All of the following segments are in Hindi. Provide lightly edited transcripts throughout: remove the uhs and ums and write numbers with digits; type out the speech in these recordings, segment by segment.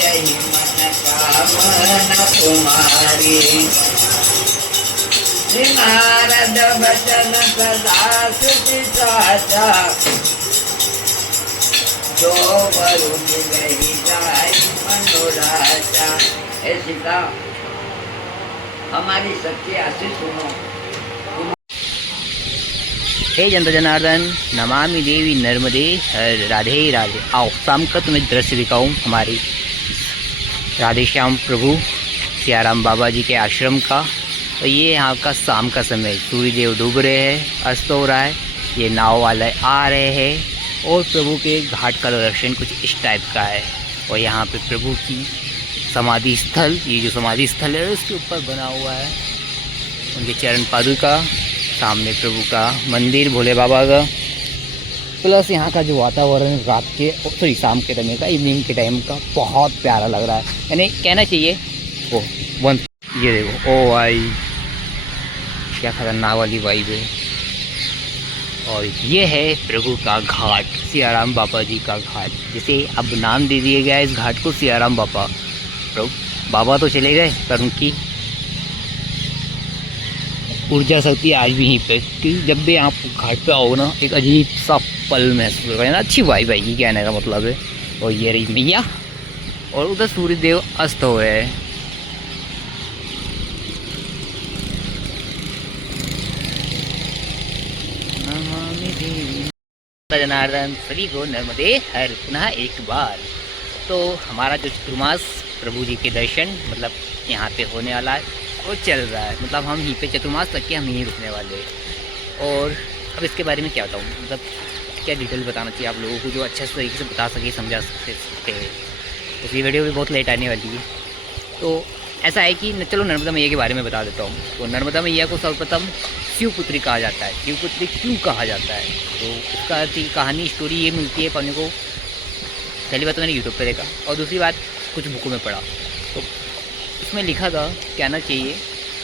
यही मन कामना तुम्हारी। नारद वचन सदा श्रुति साचा, जो बरु गही जाय मनोराजा। हे सीता, हमारी सच्ची आशीष सुनो। हे जंत जनार्दन, नमामि देवी नर्मदे, हर राधे राधे। आओ शाम का तुम्हें दृश्य दिखाऊं हमारी राधे श्याम प्रभु सियाराम बाबा जी के आश्रम का। तो ये यहाँ का शाम का समय, सूर्य देव डूब रहे हैं, अस्त हो रहा है, ये नाव वाले आ रहे हैं और प्रभु के घाट का दर्शन कुछ इस टाइप का है। और यहाँ पे प्रभु की समाधि स्थल, ये जो समाधि स्थल है उसके ऊपर बना हुआ है उनके चरण पादुका, सामने प्रभु का मंदिर भोले बाबा का। प्लस यहाँ का जो वातावरण रात के सॉरी शाम के टाइम का, इवनिंग के टाइम का बहुत प्यारा लग रहा है। यानी कहना चाहिए ओ वन, ये देखो ओ भाई क्या खतरनाक वाली वाइब है। और ये है प्रभु का घाट, सियाराम बाबा जी का घाट, जिसे अब नाम दे दिया गया है इस घाट को सियाराम बाबा। प्रभु बाबा तो चले गए पर उनकी ऊर्जा शक्ति आज भी यहीं पे, कि जब भी आप घाट पे आओ ना एक अजीब सा पल महसूस होगा, है ना, अच्छी वाइब आएगी, कहने का मतलब है। और ये रही मैया और उधर सूर्य देव अस्त हो रहे हैं। जनार्दन सभी को नर्मदे हर पुनः एक बार। तो हमारा जो चतुर्मास प्रभु जी के दर्शन मतलब यहाँ पे होने वाला है वो चल रहा है। मतलब हम यहीं पे चतुर्मास तक के हम यहीं रुकने वाले हैं। और अब इसके बारे में क्या बताऊँ, मतलब क्या डिटेल बताना चाहिए आप लोगों को जो अच्छे तरीके से बता सके, समझा सकते हैं। तो ये वीडियो भी बहुत लेट आने वाली है। तो ऐसा है कि चलो नर्मदा मैया के बारे में बता देता हूँ। तो नर्मदा मैया को सर्वप्रथम शिवपुत्री कहा जाता है। शिवपुत्री क्यों कहा जाता है, तो उसका कहानी स्टोरी ये मिलती है अपने को। पहली बात तो मैंने यूट्यूब पर देखा और दूसरी बात कुछ बुकों में पढ़ा। तो उसमें लिखा था, कहना चाहिए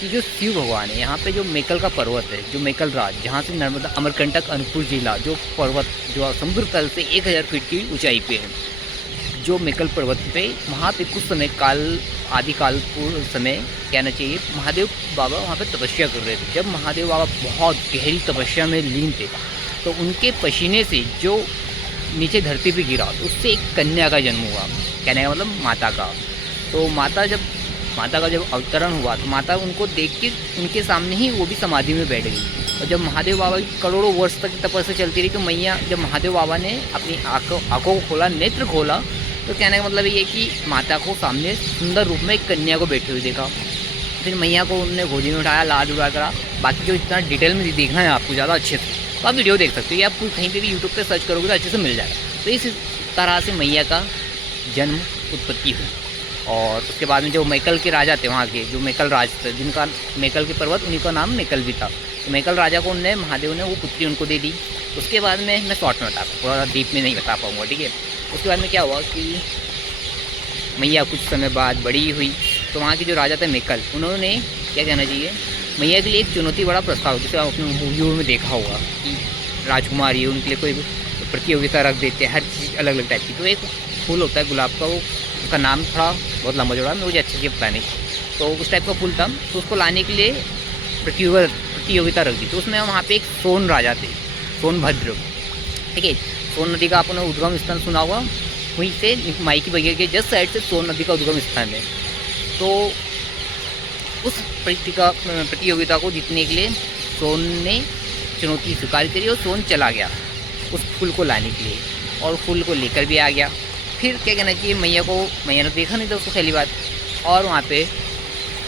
कि जो शिव भगवान है यहाँ पे जो मेकल का पर्वत है, जो मेकल राज, जहाँ से नर्मदा अमरकंटक अनूपपुर जिला जो पर्वत जो समुद्र तल से 1000 फीट की ऊंचाई पे है, जो मेकल पर्वत पे वहाँ पे कुछ समय काल आदिकाल पूर्व समय कहना चाहिए महादेव बाबा वहाँ पे तपस्या कर रहे थे। जब महादेव बाबा बहुत गहरी तपस्या में लीन थे तो उनके पसीने से जो नीचे धरती पे गिरा तो उससे एक कन्या का जन्म हुआ, कहने का मतलब माता का। तो माता का जब अवतरण हुआ तो माता उनको देख के उनके सामने ही वो भी समाधि में बैठ गई। और जब महादेव बाबा की करोड़ों वर्ष तक तपस्या चलती रही तो मैया जब महादेव बाबा ने अपनी आँखों को खोला, नेत्र खोला, तो कहने का मतलब ये कि माता को सामने सुंदर रूप में एक कन्या को बैठी हुई देखा। फिर मैया को उन्होंने गोदी में उठाया, लाड उड़ा करा। बाकी जो इतना डिटेल में देखना है आपको ज़्यादा अच्छे से तो आप वीडियो देख सकते हो, या आप कहीं पे भी यूट्यूब पे सर्च करोगे तो अच्छे से मिल जाएगा। तो इस तरह से मैया का जन्म उत्पत्ति हुई। और उसके बाद में जो मैकल के राजा थे वहाँ के, जो मैकल राज थे, जिनका मैकल के पर्वत उन्हीं का नाम मैकल भी था, तो मैकल राजा को उनने महादेव ने वो पुत्री उनको दे दी। उसके बाद में मैं शॉर्ट में बता थोड़ा डीप में नहीं बता पाऊँगा, ठीक है। उसके बाद में क्या हुआ कि मैया कुछ समय बाद बड़ी हुई तो वहाँ के जो राजा थे मैकल, उन्होंने क्या कहना चाहिए मैया के लिए एक चुनौती बड़ा प्रस्ताव, जिसे आप अपने मूवियों में देखा होगा कि राजकुमारी है उनके लिए कोई प्रतियोगिता रख देते हैं, हर चीज़ अलग अलग टाइप की। तो एक फूल होता है गुलाब का, वो उसका नाम थोड़ा बहुत लंबा जोड़ा मुझे अच्छे से पता नहीं, तो उस टाइप का फूल था। तो उसको लाने के लिए प्रतियोगिता रख दी। तो उसमें वहाँ पे एक सोन राजा थे, सोनभद्र, ठीक है। सोन नदी का आपने उद्गम स्थान सुना होगा, वहीं से माई की बगीचे के जस्ट साइड से सोन नदी का उद्गम स्थान है। तो उस प्रतियोगिता को जीतने के लिए सोन ने चुनौती स्वीकार करी और सोन चला गया उस फूल को लाने के लिए, और फूल को लेकर भी आ गया। फिर क्या कहना चाहिए मैया ने देखा नहीं था उसको पहली बात, और वहाँ पे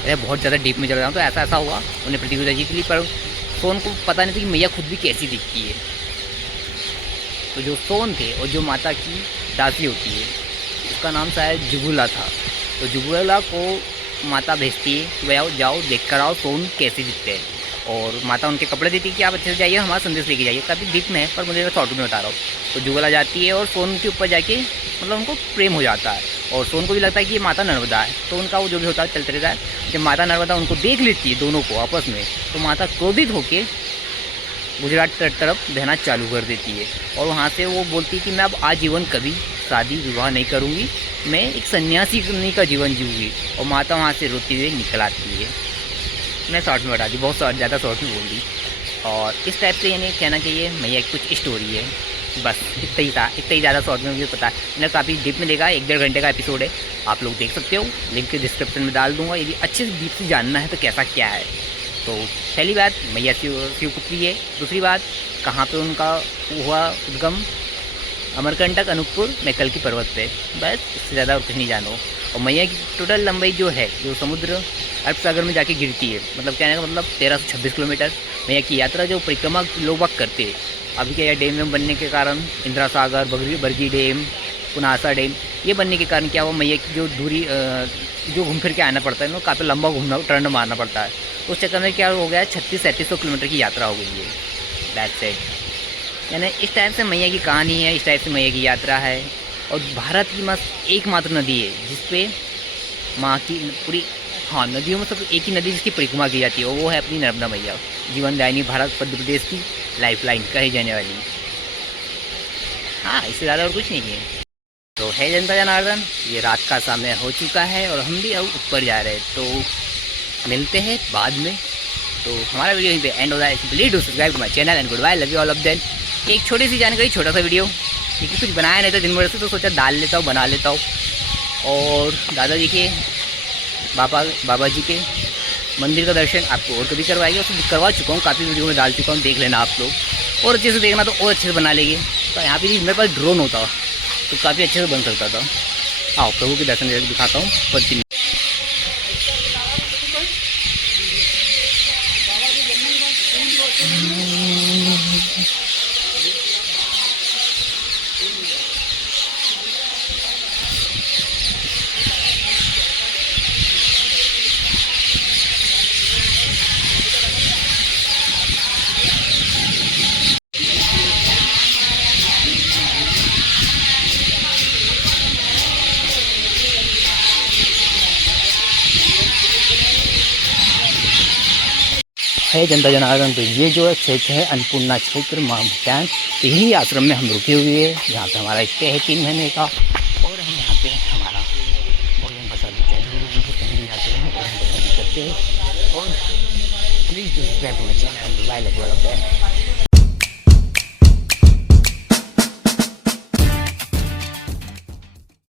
बहुत ज़्यादा डीप में चल रहा हूँ। तो ऐसा हुआ उन्हें प्रतियोगिता जीत ली, पर सोन को पता नहीं था कि मैया खुद भी कैसी दिखती है। तो जो सोन थे और जो माता की दासी होती है उसका नाम शायद जुगुला था। तो जुगुला को माता भेजती है कि भाई जाओ देख कर आओ सोन कैसे दिखते हैं, और माता उनके कपड़े देती है कि आप अच्छे से जाइए, हमारा संदेश लेके जाइए। काफ़ी डीप में है पर मुझे शॉर्ट में बता रहा हूँ। तो जुगुला जाती है और सोन के ऊपर जाके मतलब उनको प्रेम हो जाता है, और सोन को भी लगता है कि ये माता नर्मदा है। तो उनका वो जो भी होता है चलते रहता है। जब माता नर्मदा उनको देख लेती है दोनों को आपस में, तो माता क्रोधित होकर गुजरात तरफ बहना चालू कर देती है, और वहाँ से वो बोलती है कि मैं अब आजीवन कभी शादी विवाह नहीं करूँगी, मैं एक सन्यासी का जीवन जीऊँगी और माता वहाँ से रोते हुए निकल आती है। मैं शॉर्ट में बता दी, बहुत ज़्यादा शॉर्ट में बोल दी। और इस टाइप से यानी कहना चाहिए मैया की कुछ स्टोरी है, बस इतना ही था। इतना ही ज़्यादा शॉर्ट में मुझे पता है, मैंने काफ़ी डीप में देखा, 1-1.5 घंटे का एपिसोड है, आप लोग देख सकते हो, लिंक डिस्क्रिप्शन में डाल दूँगा यदि अच्छे से डीप से जानना है तो कैसा क्या है। तो पहली बात मैया शिवपुत्री है। दूसरी बात कहाँ पे उनका हुआ उद्गम, अमरकंटक, अनूपपुर, मैकल की पर्वत पे, बस इससे ज़्यादा और कुछ नहीं जानो। और मैया की टोटल लंबाई जो है, जो समुद्र अरब सागर में जाके गिरती है, मतलब कहने का मतलब 1326 किलोमीटर। मैया की यात्रा जो परिक्रमा लोग वक्त करते हैं, अभी क्या डैम में बनने के कारण, इंदिरा सागर, बरगी डैम, पुनासा डैम, ये बनने के कारण क्या हुआ, मैया की जो दूरी जो घूम फिर के आना पड़ता है ना, काफ़ी लंबा घूमना टर्न मारना पड़ता है। उस चक्कर में क्या हो गया, 3600-3700 किलोमीटर की यात्रा हो गई है बैक साइड। यानी इस टाइप से मैया की कहानी है, इस टाइप से मैया की यात्रा है। और भारत की मस्त एकमात्र नदी है जिसपे माँ की पूरी, हाँ नदियों में सब एक ही नदी जिसकी परिक्रमा की जाती है, वो है अपनी नर्मदा मैया, जीवनदायिनी, भारत मध्य प्रदेश की लाइफलाइन कही जाने वाली। हाँ, इससे ज़्यादा और कुछ नहीं है। तो है जनता जनार्दन, ये रात का समय हो चुका है और हम भी अब ऊपर जा रहे हैं, तो मिलते हैं बाद में। तो हमारा वीडियो यहीं पे एंड हो रहा है। Please do subscribe to my channel and good bye, love you all of them. एक छोटी सी जानकारी, छोटा सा वीडियो, क्योंकि कुछ बनाया नहीं था दिन भर से, तो सोचा डाल लेता हूँ, बना लेता हूँ। और दादाजी के बाबा जी के मंदिर का दर्शन आपको और कभी करवाएंगे, उसको करवा चुका हूँ, काफ़ी वीडियो में डाल चुका हूँ, देख लेना आप लोग। और अच्छे से देखना तो और अच्छे से बना लेंगे। तो यहाँ पे भी मेरे पास ड्रोन होता तो काफ़ी अच्छे से बन सकता था। आओ प्रभु के दर्शन दिखाता हूँ पर। है जनता जनार्दन, तो ये जो है क्षेत्र है अन्नपूर्णा क्षेत्र माँ भूटान। तो यही आश्रम में हम रुके हुए हैं, यहाँ पे हमारा स्टे है 3 महीने का। और हम यहाँ पे हमारा भोजन प्रसाद कहीं भी आते हैं, भोजन प्रसाद करते हैं। और please subscribe to my channel, bye, love you all of them.